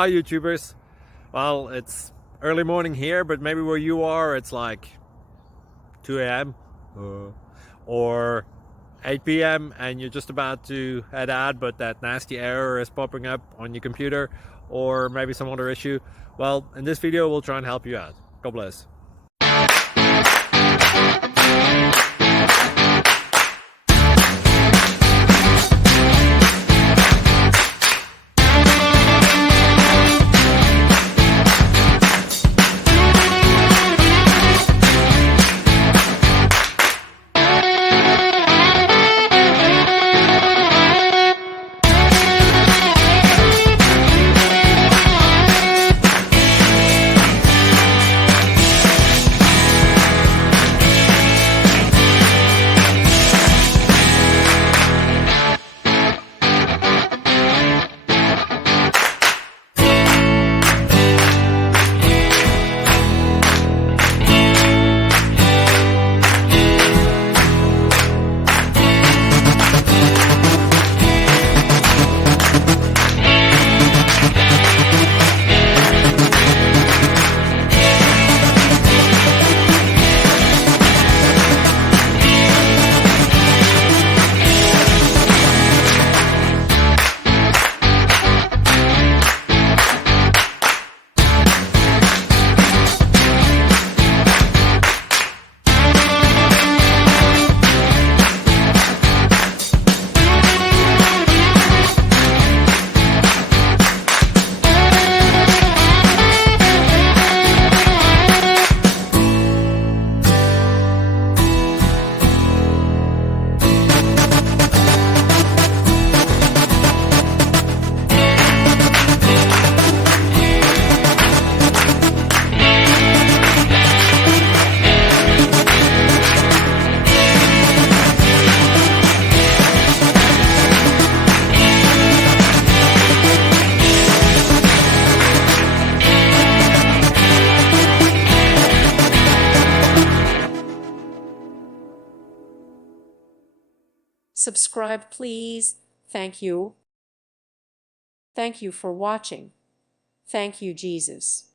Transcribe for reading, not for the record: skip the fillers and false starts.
Hi YouTubers. Well, it's early morning here, but maybe where you are it's like 2 a.m. Or 8 p.m. and you're just about to head out, but that nasty error is popping up on your computer, or maybe some other issue. Well, in this video we'll try and help you out. God bless. Subscribe, please. Thank you. Thank you for watching. Thank you, Jesus.